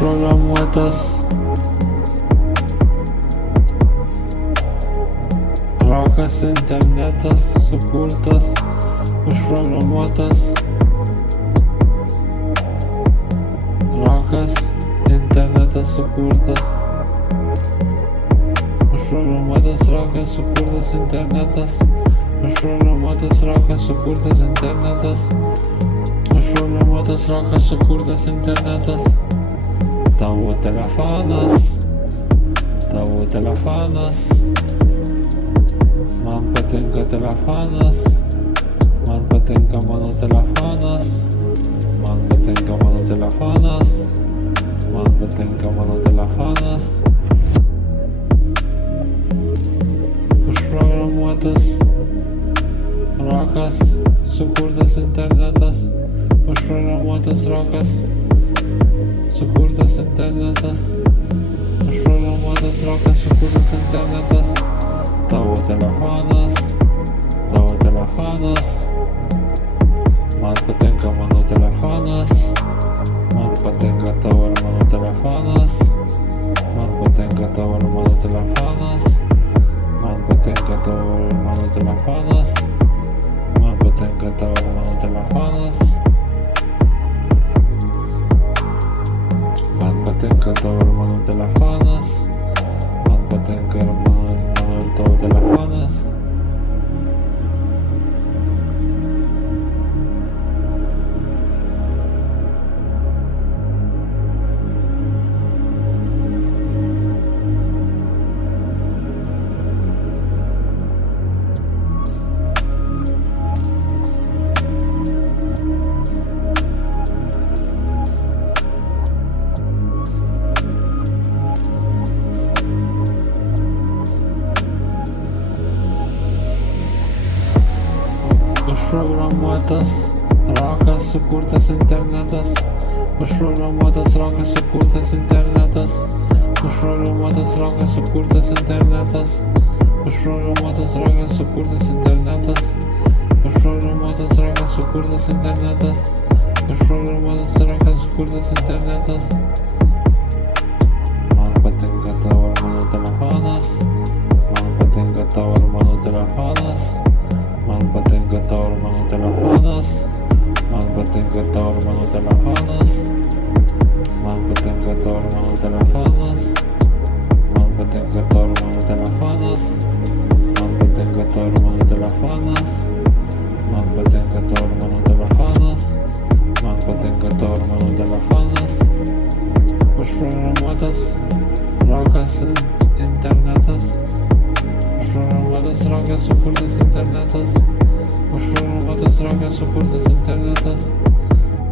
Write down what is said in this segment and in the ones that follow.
užprogramuotas rokas internetas sukurtas, užprogramuotas rokas internetas sukurtas, užprogramuotas rokas sukurtas internetas, užprogramuotas rokas sukurtas internetas, užprogramuotas rokas sukurtas internetas. Tavo telefonas, man patinka telefonas, man patinka mano telefonas, man patinka mano telefonas, man patinka mano telefonas. Užprogramuotas rokas sukurtas internetas, užprogramuotas rokas sukurtas internetas, užprogramuotas rokas sukurtas internetas. Tavo telefonas, man patinka mano telefonas, man patinka tavo ir mano telefonas, man patinka tavo ir mano telefonas, man patinka tavo ir mano telefonas, man patinka tavo ir mano telefonas, man patinka tavo ir mano telefonas, man patinka ir mano ir tavo telefonas. Užprogramuotas rokas sukurtas internetas, užprogramuotas rokas sukurtas internetas, užprogramuotas rokas sukurtas internetas, užprogramuotas rokas sukurtas internetas, užprogramuotas rokas sukurtas internetas, užprogramuotas rokas sukurtas internetas. Man patinka tavo ir mano telefonas, man patinka tavo ir mano telefonas, man patinka tavo ir mano telefonas, man patinka tavo ir mano telefonas, man patinka tavo ir mano telefonas, man patinka tavo ir mano telefonas, man patinka tavo ir mano telefonas, man patinka tavo ir mano telefonas, man patinka tavo ir mano telefonas. Užprogramuotas rokas internetas, užprogramuotas rokas sukurtas internetas, užprogramuotas rokas sukurtas internetas,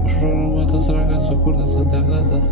užprogramuotas rokas sukurtas internetas.